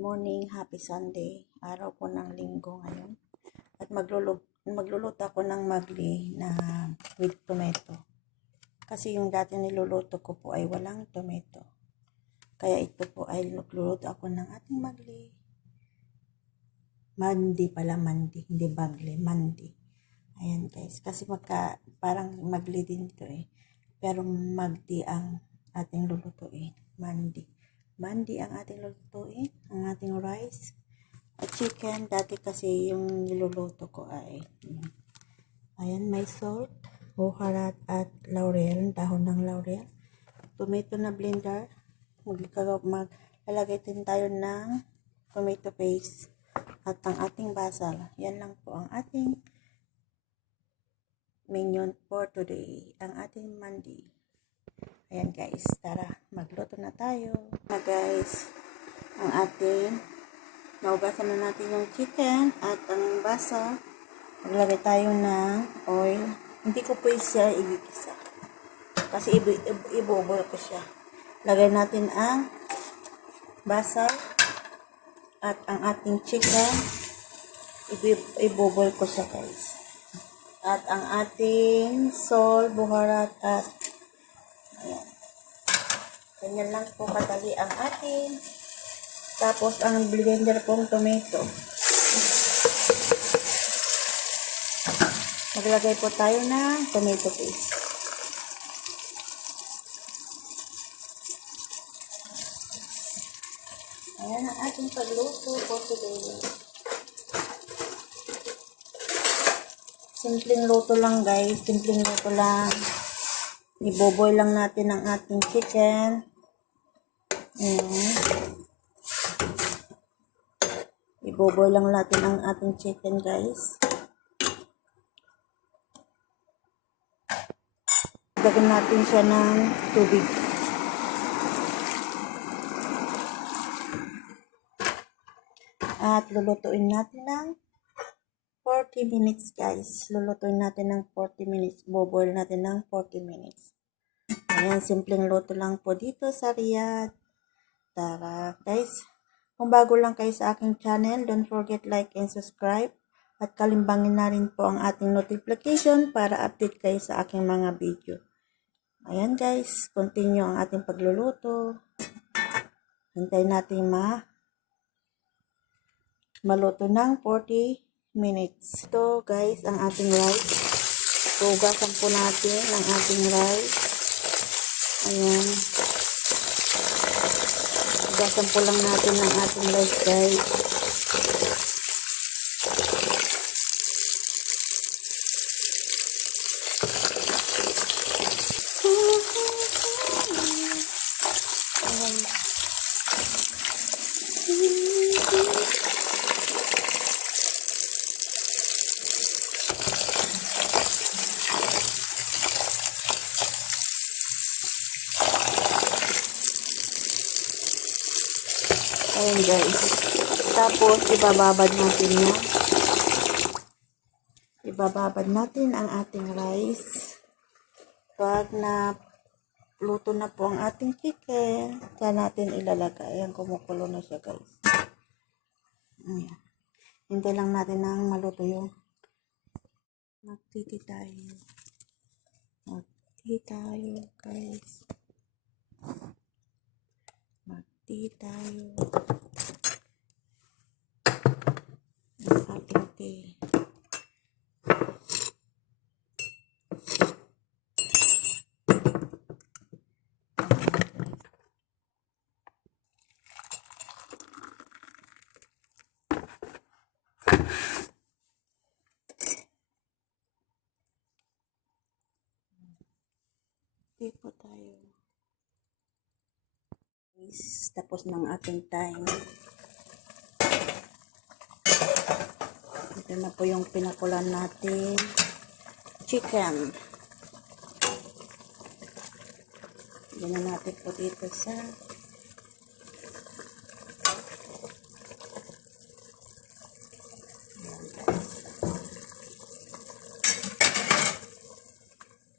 morning, happy Sunday. Araw po ng linggo ngayon. At magluluto ako ng magli na with tomato. Kasi yung dati niluluto ko po ay walang tomato. Kaya ito po ay magluluto ako ng ating magli. Mandi pala, mandi. Hindi bagli, mandi. Ayan guys. Kasi parang magli din ito eh. Pero magdi ang ating lulutuin. Mandi. Mandi ang ating lulutuin, ang ating rice at chicken. Dati kasi yung niluluto ko ay ayan, may salt, buharat at laurel, dahon ng laurel, tomato na blender. Maglalagay din tayo ng tomato paste at ang ating basil. Yan lang po ang ating menu for today, ang ating mandi. Ayan guys, tara, magluto na tayo. Na guys, ang ating, naugasan na natin yung chicken at ang basa. Maglagay tayo ng oil. Hindi ko po siya igigisa. Kasi ibubol ko siya. Lagay natin ang basa at ang ating chicken. Ibubol ko siya guys. At ang ating salt, buharat at ayan. Ganyan lang po kadali ang atin. Tapos ang blender pong tomato. Maglagay po tayo ng tomato paste. Ayan ang ating pagluto po today. Simpleng luto lang guys. Simpleng luto lang. Iboboy lang natin ang ating chicken. Iboboy lang natin ang ating chicken guys. Lagyan natin siya ng tubig. At lulutuin natin ng 40 minutes guys. Lulutuin natin ng 40 minutes. Boboil natin ng 40 minutes. Ayan, simpleng luto lang po dito sa Riyadh. Tara guys. Kung bago lang kayo sa aking channel, don't forget like and subscribe. At kalimbangin na rin po ang ating notification para update kayo sa aking mga video. Ayan guys, continue ang ating pagluluto. Hintayin natin maluto ng 40 minutes. Ito guys, ang ating rice. Hugasan po natin ang ating rice. Ayan. Hugasan po lang natin ang ating rice guys. Ayan guys. Tapos ibababad natin yan. Ibababad natin ang ating rice. Pag na luto na po ang ating chicken, saan natin ilalagay. Ayan, kumukulo na siya guys. Ayan. Hintay lang natin ng maluto yung magtiti tayo. Magtiti tayo guys. Magtiti tayo. Ang ating tea. Tipo tayo. Tapos ng ating time. Ito na po yung pinakulan natin chicken. Ganyan natin po dito sa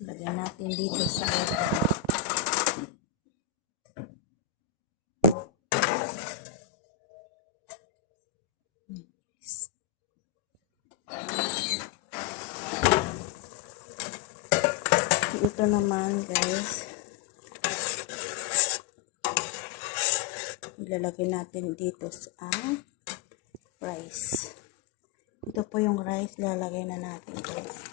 lagyan natin dito sa ito naman guys, ilalagay natin dito sa rice. Ito po yung rice, lalagay na natin guys.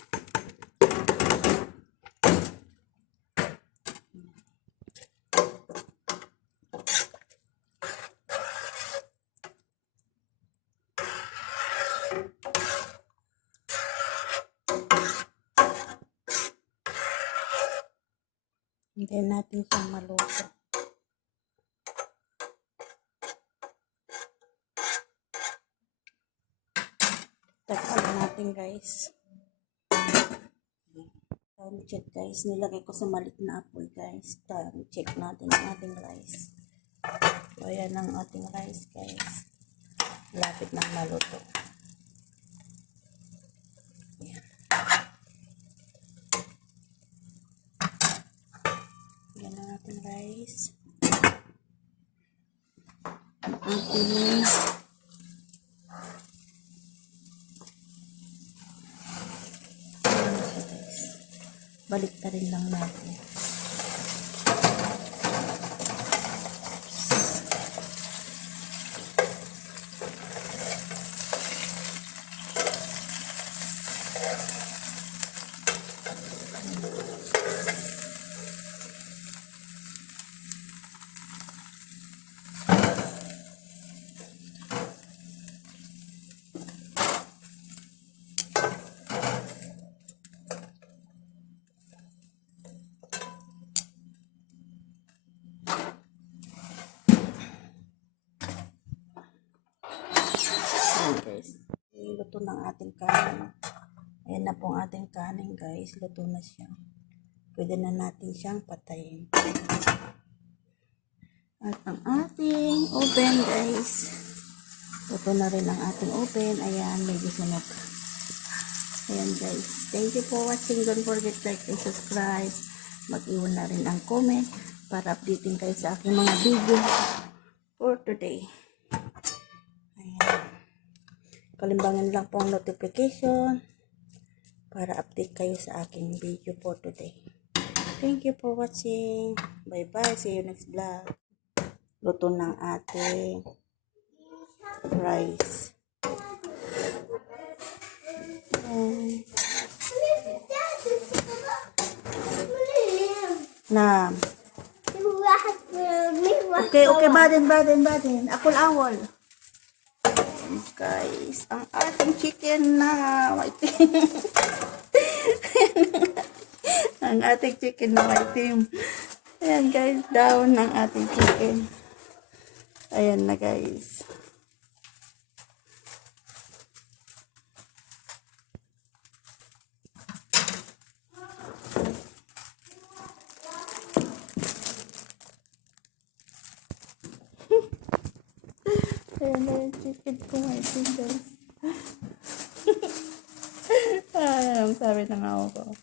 Hintayin natin siyang maluto. Takpan natin guys. Time check guys. Nilagay ko sa maliit na apoy guys. Time check natin ang ating rice. So ayan ang ating rice guys. Lapit na maluto. Ayan. Ayan ang ating rice. Ating balik na rin lang natin. Guys, luto ng ating kanin. Ayan na po ang ating kanin guys, luto na siya. Pwede na natin siyang patayin. At ang ating oven guys, luto na rin ang ating oven. Ayan, medyo sunog. Ayan guys, thank you for watching. Don't forget to like and subscribe. Mag-iwan na rin ang comment para updating kayo sa aking mga video for today. Kalimbangin lang po ang notification para update kayo sa aking video for today. Thank you for watching. Bye bye. See you next vlog. Luto ng ating rice. Na. Okay, badin. Akol awol. Guys, ang ating chicken na maitim. Ang ating chicken na maitim. Ayan guys, down ng ating chicken. Ayan na guys. Ayan na yung chicken ko maitim guys. Ayan, sabi ng ako.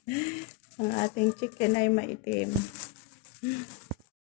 Ang ating chicken ay maitim.